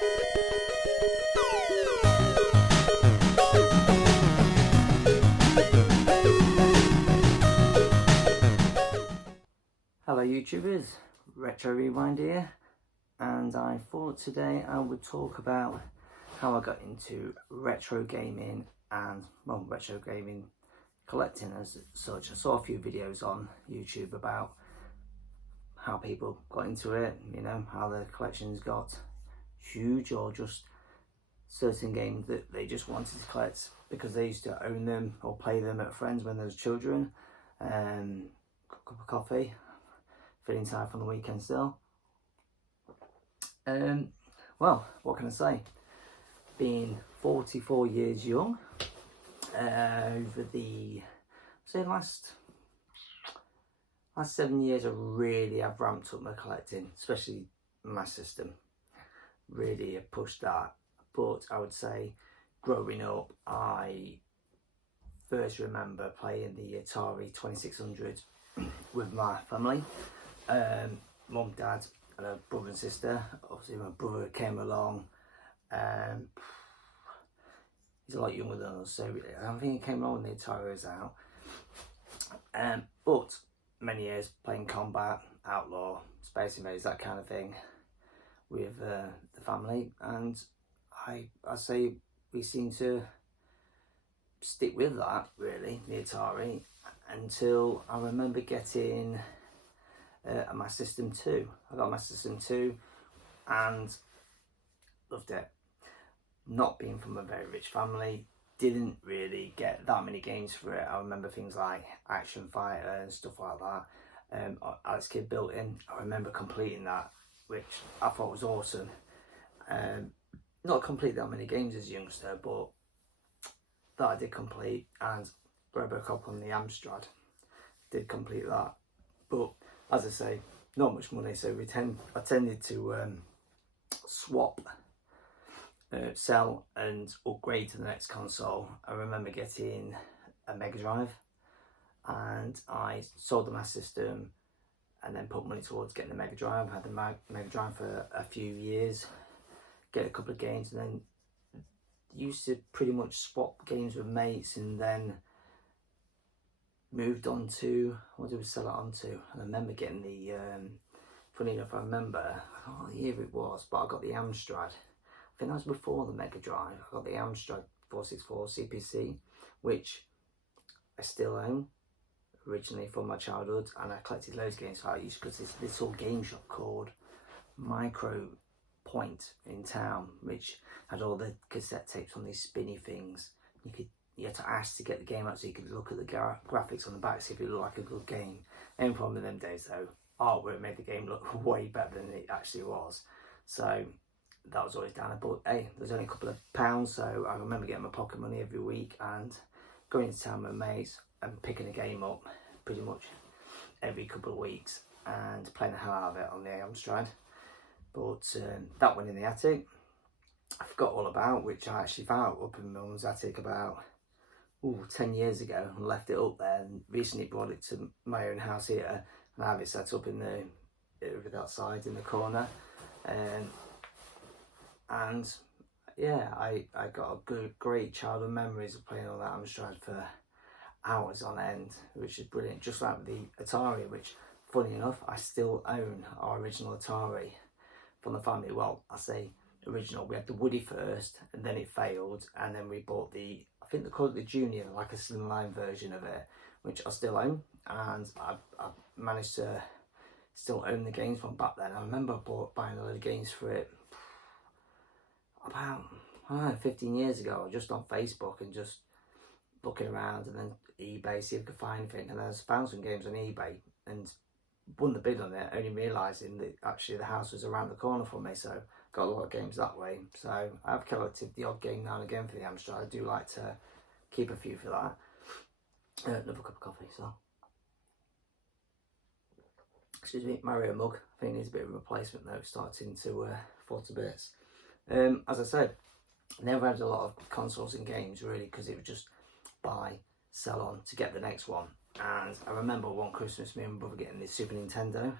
Hello YouTubers, Retrorewind here, and I thought today I would talk about how I got into retro gaming and, well, retro gaming collecting as such. I saw a few videos on YouTube about how people got into it, you know, how their collections got huge, or just certain games that they just wanted to collect because they used to own them or play them at friends when they was children. Cup of coffee, feeling tired from the weekend still. Well, what can I say? Being 44 years young, over the last 7 years, I really have ramped up my collecting, especially my system. Really have pushed that. But I would say, growing up, I first remember playing the Atari 2600 with my family. Mum, dad, and a brother and sister. Obviously my brother came along. He's a lot younger than us, so I don't think he came along when the Atari was out. But many years playing Combat, Outlaw, Space Invaders, that kind of thing with the family, and I say we seem to stick with that, really, the Atari, until I remember getting my System 2. I got my System 2 and loved it. Not being from a very rich family, didn't really get that many games for it. I remember things like Action Fighter and stuff like that. Alex Kidd Built In, I remember completing that, which I thought was awesome. Not complete that many games as a youngster, but that I did complete, and Robocop on the Amstrad, did complete that. But as I say, not much money, so I tended to swap, sell and upgrade to the next console. I remember getting a Mega Drive, and I sold my system and then put money towards getting the Mega Drive. I had the Mega Drive for a few years, get a couple of games, and then used to pretty much swap games with mates, and then moved on to, what did we sell it on to? I remember getting the, funny enough, I remember, I don't know what year it was, but I got the Amstrad. I think that was before the Mega Drive. I got the Amstrad 464 CPC, which I still own, originally from my childhood, and I collected loads of games. So I used to go to this little game shop called Micro Point in town, which had all the cassette tapes on these spinny things. You had to ask to get the game out so you could look at the graphics on the back, see if it looked like a good game. Any problem with them days though, artwork made the game look way better than it actually was. So that was always down. But hey, there's only a couple of pounds, so I remember getting my pocket money every week and going to town with mates and picking a game up pretty much every couple of weeks and playing the hell out of it on the Amstrad. But that one in the attic, I forgot all about, which I actually found up in my mum's attic about 10 years ago, and left it up there, and recently brought it to my own house here, and I have it set up in the, over that side in the corner. And yeah, I got a great childhood memories of playing on that Amstrad for hours on end, which is brilliant. Just like the Atari, which, funny enough, I still own our original Atari from the family. Well, I say original, we had the Woody first, and then it failed, and then we bought the, I think they called it the Junior, like a slimline version of it, which I still own, and I managed to still own the games from back then. I remember buying a load of games for it about, I don't know, 15 years ago, just on Facebook and just looking around, and then eBay, see if I could find anything, and I found some games on eBay and won the bid on it, only realising that actually the house was around the corner from me, so got a lot of games that way. So I've collected the odd game now and again for the Amstrad. I do like to keep a few for that. Another cup of coffee, so. Excuse me, Mario mug. I think it needs a bit of a replacement though, it's starting to fall to bits. As I said, never had a lot of consoles and games really, because it was just buy, sell on to get the next one. And I remember one Christmas, me and my brother getting the Super Nintendo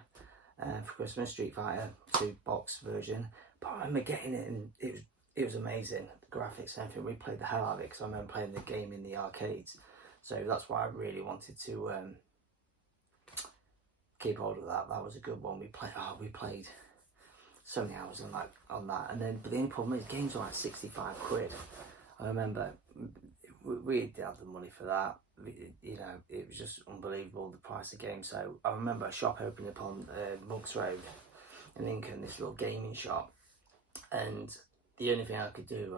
for Christmas, Street Fighter 2 box version. But I remember getting it, and it was amazing. The graphics and everything. We played the hell out of it because I remember playing the game in the arcades. So that's why I really wanted to keep hold of that. That was a good one. We played so many hours on that. And then, but the only problem is games were like 65 quid. I remember we didn't have the money for that. You know, it was just unbelievable, the price of games. So I remember a shop opening up on Muggs Road in Lincoln, this little gaming shop, and the only thing I could do,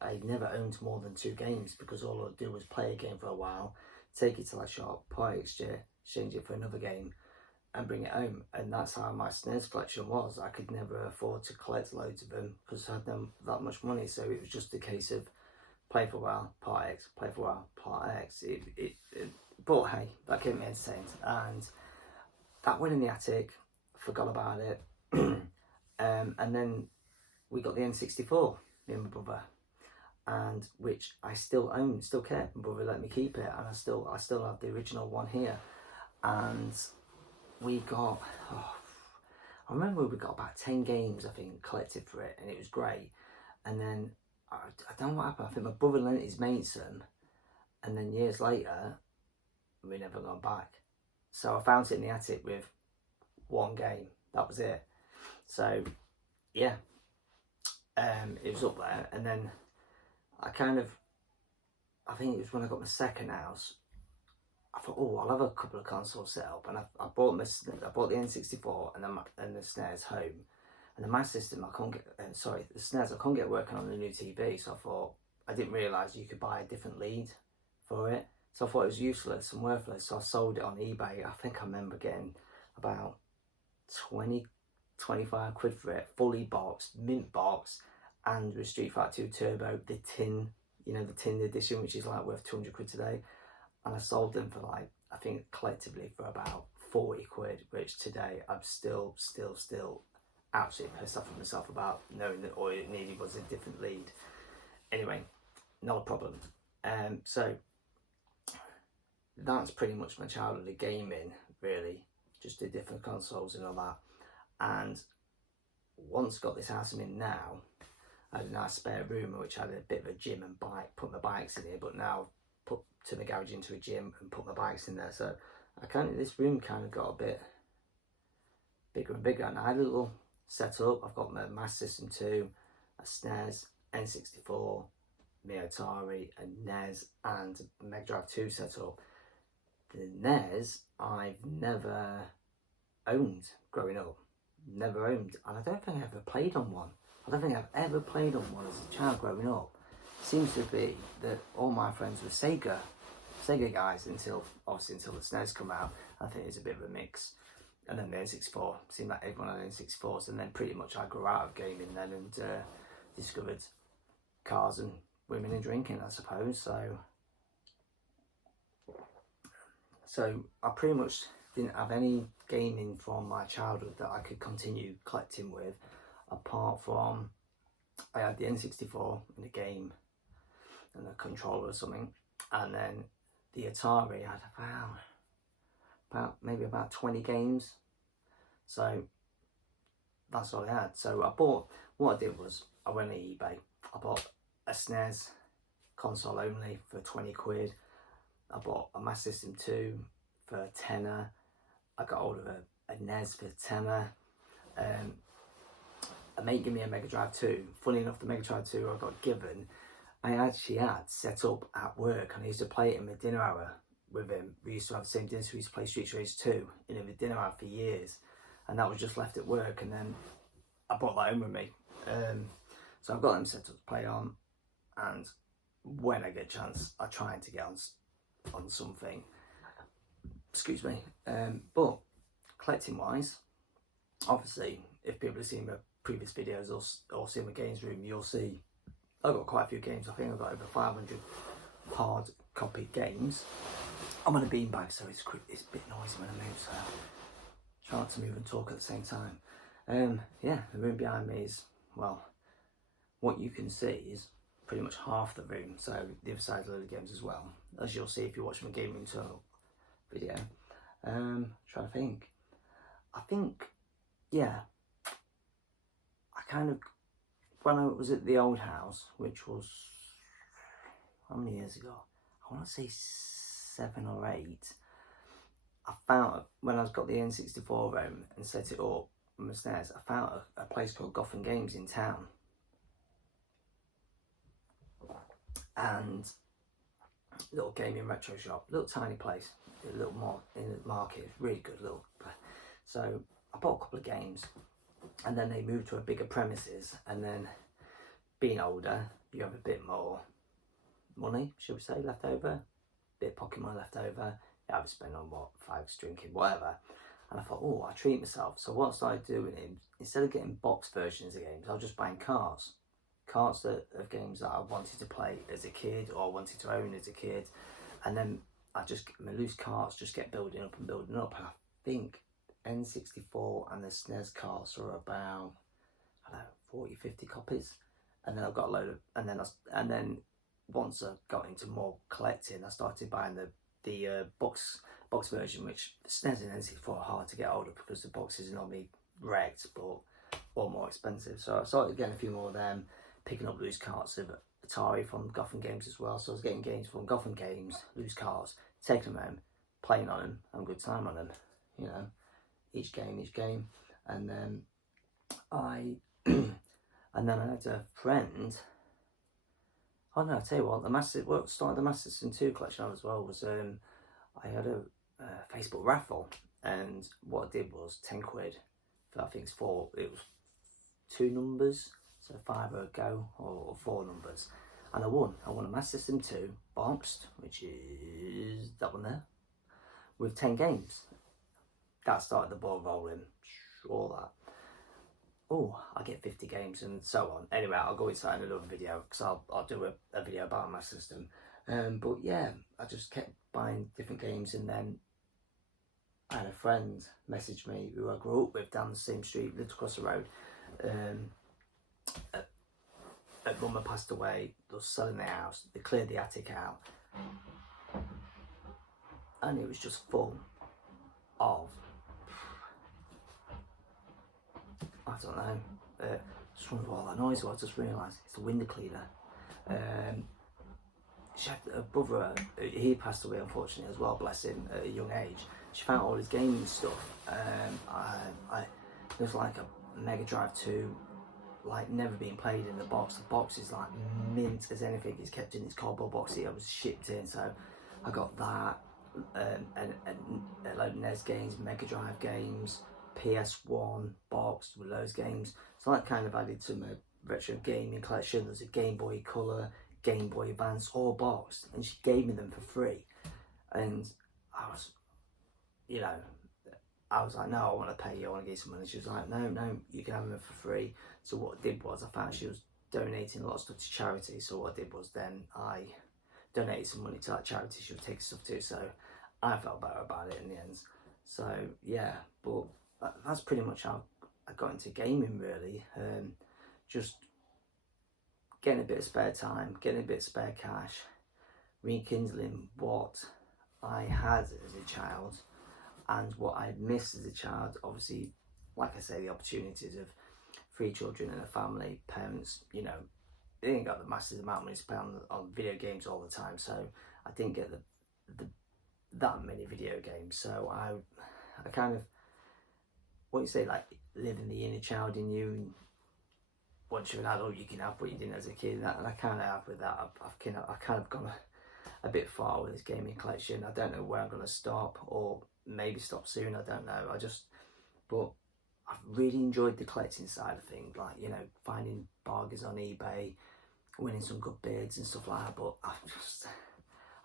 I never owned more than 2 games, because all I'd do was play a game for a while, take it to that shop, part exchange it for another game, and bring it home. And that's how my SNES collection was. I could never afford to collect loads of them because I had them that much money. So it was just a case of play for a while, part X, play for a while, part X. But hey, that kept me entertained. And that went in the attic, forgot about it. And then we got the N64, me and my brother, and which I still own, still kept. My brother let me keep it, and I still have the original one here. And we got, I remember we got about 10 games, I think, collected for it, and it was great. And then I don't know what happened. I think my brother lent his mates some, and then years later, we never got back. So I found it in the attic with 1 game. That was it. So yeah, it was up there. And then I think it was when I got my second house, I thought, oh, I'll have a couple of consoles set up, and I bought the N64 and the SNES home, and the Master System the SNES I couldn't get working on the new TV. So I thought, I didn't realise you could buy a different lead for it, so I thought it was useless and worthless. So I sold it on eBay. I think I remember getting about 20-25 quid for it, fully boxed, mint box, and with Street Fighter 2 Turbo, the tin, the tin edition, which is like worth 200 quid today. And I sold them for like, I think collectively for about 40 quid, which today I'm still absolutely pissed off with myself about, knowing that all it needed was a different lead. Anyway, not a problem. So that's pretty much my childhood of gaming, really, just the different consoles and all that. And once got this house I'm in now, I had a nice spare room which had a bit of a gym and put my bikes in here, but now turn the garage into a gym and put my bikes in there. So this room kind of got a bit bigger and bigger, and I had a little setup. I've got my Master System 2, a SNES, N64, my Atari, a NES, and a Mega Drive 2 set up. The NES I've never owned growing up, never owned, and I don't think I ever played on one. I don't think I've ever played on one as a child growing up. Seems to be that all my friends were Sega guys until the SNES come out. I think it's a bit of a mix. And then the N64, seemed like everyone had N64s, and then pretty much I grew out of gaming then and discovered cars and women and drinking, I suppose. So I pretty much didn't have any gaming from my childhood that I could continue collecting with, apart from I had the N64 in a game and a controller or something, and then the Atari had about 20 games. So that's all I had. So what I did was I went on eBay, I bought a SNES console only for 20 quid. I bought a Master System 2 for a tenner. I got hold of a NES for a tenner. A mate gave me a Mega Drive 2. Funny enough, the Mega Drive 2 I got given, I actually had set up at work, and I used to play it in my dinner hour with him. We used to have the same dinner, so we used to play Street Race 2 in the dinner hour for years, and that was just left at work, and then I brought that home with me. So I've got them set up to play on, and when I get a chance, I try to get on something. Excuse me. But collecting wise, obviously, if people have seen my previous videos or seen my games room, you'll see I've got quite a few games. I think I've got over 500 hard copy games. I'm on a beanbag, so it's a bit noisy when I move, so try not to move and talk at the same time. Yeah, the room behind me is, well, what you can see is pretty much half the room, so the other side is a load of games as well, as you'll see if you watch my Game Room Tunnel video. Trying to think. I think, yeah, I kind of, when I was at the old house, which was, how many years ago? I want to say 7 or 8. I found, when I got the N64 home and set it up on the stairs, I found a place called Gotham Games in town. And little gaming retro shop, little tiny place, a little more in the market, really good little. So I bought a couple of games, and then they moved to a bigger premises, and then being older, you have a bit more money, should we say, left over, a bit of pocket money left over. I would spend on what, fags, drinking, whatever. And I thought, oh, I treat myself. So what I started doing is, instead of getting box versions of games, I was just buying carts of games that I wanted to play as a kid or wanted to own as a kid. And then my loose carts just get building up. And I think N64 and the SNES carts are about, I don't know, 40, 50 copies. And then I've got a load of, and then once I got into more collecting, I started buying the box version, which SNES and N64 are hard to get hold of because the boxes are normally wrecked or more expensive. So I started getting a few more of them, picking up loose carts of Atari from Gotham Games as well. So I was getting games from Gotham Games, loose carts, taking them home, playing on them, having a good time on them, you know, each game. And then I had a friend. Oh no, I'll tell you what started the Master System 2 collection on as well was I had a Facebook raffle, and what I did was 10 quid for, I think it was 2 numbers, so 5 a go, or 4 numbers, and I won a Master System 2 boxed, which is that one there, with 10 games. That started the ball rolling, all that. Oh, I get 50 games and so on. Anyway, I'll go inside in another video because I'll do a video about my system. But yeah, I just kept buying different games, and then I had a friend message me who I grew up with down the same street, lived across the road. Her mum had passed away, they were selling their house, they cleared the attic out, and it was just full of, I don't know, just wondered what that noise was. I just realised it's the window cleaner. She had a brother, he passed away unfortunately as well, bless him, at a young age. She found all his gaming stuff. It was like a Mega Drive 2, like never being played in the box. The box is like mint as anything. It's kept in its cardboard box. It was shipped in, so I got that, and a load of NES games, Mega Drive games, PS1 box with those games. So that kind of added to my retro gaming collection. There's a Game Boy Color, Game Boy Advance, all boxed, and she gave me them for free. And I was, you know, I was like, no, I want to pay you, I want to give you some money. She was like, no, you can have them for free. So what I did was, I found she was donating a lot of stuff to charity. So what I did was then I donated some money to that charity she was taking stuff to. So I felt better about it in the end. So yeah, but that's pretty much how I got into gaming, really. Just getting a bit of spare time, getting a bit of spare cash, rekindling what I had as a child and what I had missed as a child. Obviously, like I say, the opportunities of 3 children and a family, parents, you know, they didn't got the massive amount of money to spend on video games all the time, so I didn't get that many video games. So I kind of, what you say, like living the inner child in you, and once you're an adult you can have what you didn't as a kid, and I kind of have with that. I've kind of gone a bit far with this gaming collection. I don't know where I'm going to stop, or maybe stop soon, I don't know. But I've really enjoyed the collecting side of things, like, you know, finding bargains on eBay, winning some good bids and stuff like that. But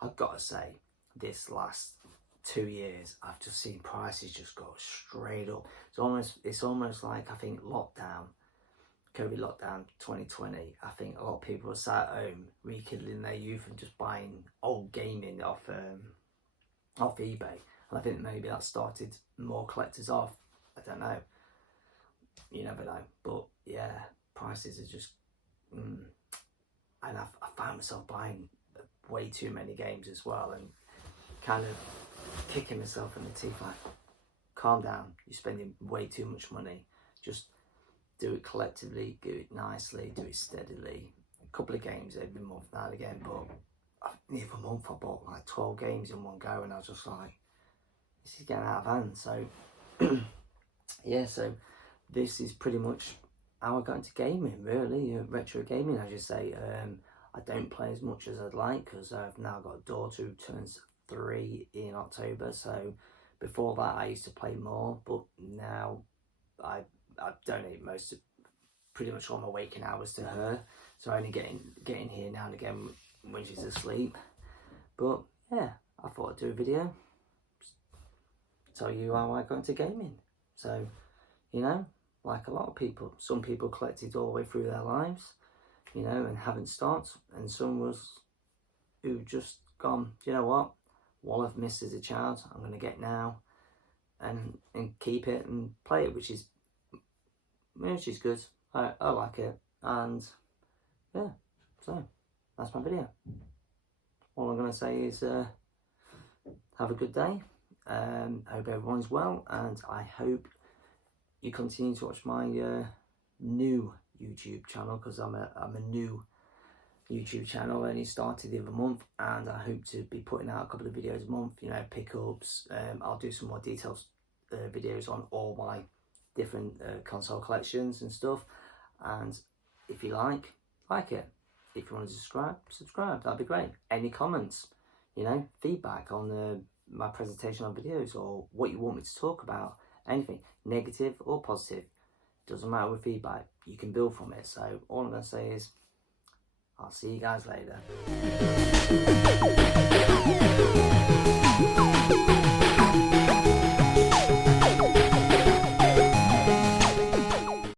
I've got to say, this last 2 years, I've just seen prices just go straight up. It's almost like, I think COVID lockdown 2020, I think a lot of people are sat at home rekindling their youth and just buying old gaming off eBay. And I think maybe that started more collectors off. I don't know. You never know. But yeah, prices are just... and I found myself buying way too many games as well, and kind of kicking myself in the teeth like, calm down, you're spending way too much money. Just do it collectively, do it nicely, do it steadily. A couple of games every month now and again, but the other month I bought like 12 games in one go, and I was just like, this is getting out of hand. So yeah, so this is pretty much how I got into gaming, really. Retro gaming, as you say. I don't play as much as I'd like, because I've now got a daughter who turns 3 in October. So before that I used to play more, but now I donate pretty much all my waking hours to her, so I only getting here now and again when she's asleep. But yeah, I thought I'd do a video, tell you how I got into gaming. So, you know, like a lot of people, some people collected all the way through their lives, you know, and haven't stopped, and some who just gone, you know what I've missed as a child, I'm going to get now and keep it and play it, which is good. I like it, and yeah, so that's my video. All I'm going to say is have a good day. Hope everyone's well, and I hope you continue to watch my new YouTube channel, because I'm a new YouTube channel. I only started the other month, and I hope to be putting out a couple of videos a month, you know, pickups. I'll do some more detailed videos on all my different console collections and stuff. And if you like it. If you want to subscribe, that'd be great. Any comments, you know, feedback on my presentation on videos, or what you want me to talk about, anything, negative or positive, doesn't matter with feedback, you can build from it. So all I'm going to say is, I'll see you guys later.